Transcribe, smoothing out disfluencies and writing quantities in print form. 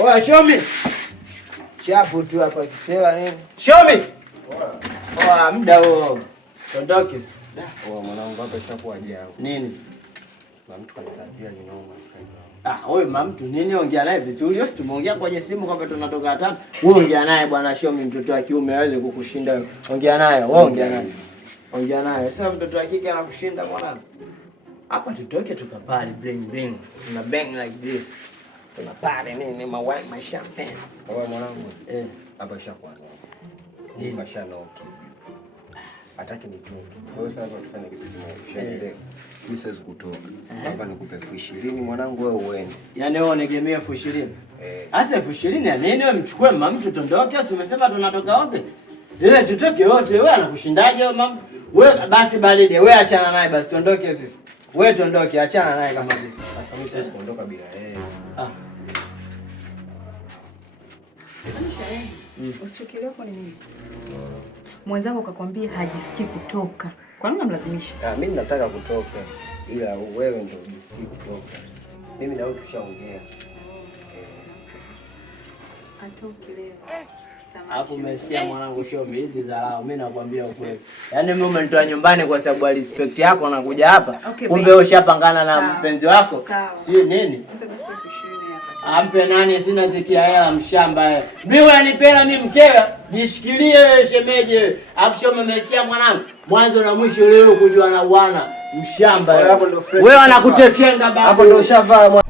Oa show me. Chapu tu hapa kisela nini? Show me. Oa muda huo. Tondoke. Oa mwanangu hapa ishakuwa jao. Nini? Na mtu kanakazia linoma Skype. Wewe mtu nini ongea naye vizuri? Yote tumeongea kwenye simu kwamba tunatoka tatu. Wewe ongea naye bwana show me mtoto wa kiume aweze kukushinda wewe. Ongea naye, wewe ongea naye. Ongea naye. Sasa mtoto wa kike anakushinda mwanangu. Hapa tutoke tukapale bling bling. Tuna bang like this. Tunapale nini my champagne. Oa mwanangu. Hapa ishakuwa. Ni mashanoki. Hataki nitoke. Kwa hiyo sasa tufanye kitu kimoja. Mimi siwezi kutoka. Hapa nikupe 20,000 mwanangu wewe uende. Yaani wewe unegemea 20,000? Asa 20,000 ya nini wewe mchukue mama mtu tuondoke, si umesema tunatoka wote? Tutoke wote. Wewe anakushindaje mama? Wewe basi baridi, wewe achana naye basi tuondoke sisi. Wewe tuondoke, achana naye kama hivi. Sasa mimi siwezi kuondoka bila yeye. Usichukilie kwa nini? Mwenzako kakwambia hajisikii kutoka. Kwa nini unamlazimisha? Mimi nataka kutoka. Ila wewe ndio ujisikii kutoka. Mimi na wewe tushaongea. Atoke leo. Hapo umesikia mwanangu show me hizi dharau. Mimi nakwambia ukweli. Yaani mimi umenitoa nyumbani kwa sababu ya respect yako nakuja hapa. Kumbe wewe ushapangana na mpenzi wako. Si nini? Ampe nani sina zikia hela mshamba yeye. Mimi anipela mimi mkewe, jishikilie wewe shemeje. Akishoma umesikia mwanangu? Mwanzo na mwisho leo kujua na bwana mshamba. Wewe anakutefenga baba. Hapo ndio ushavaa.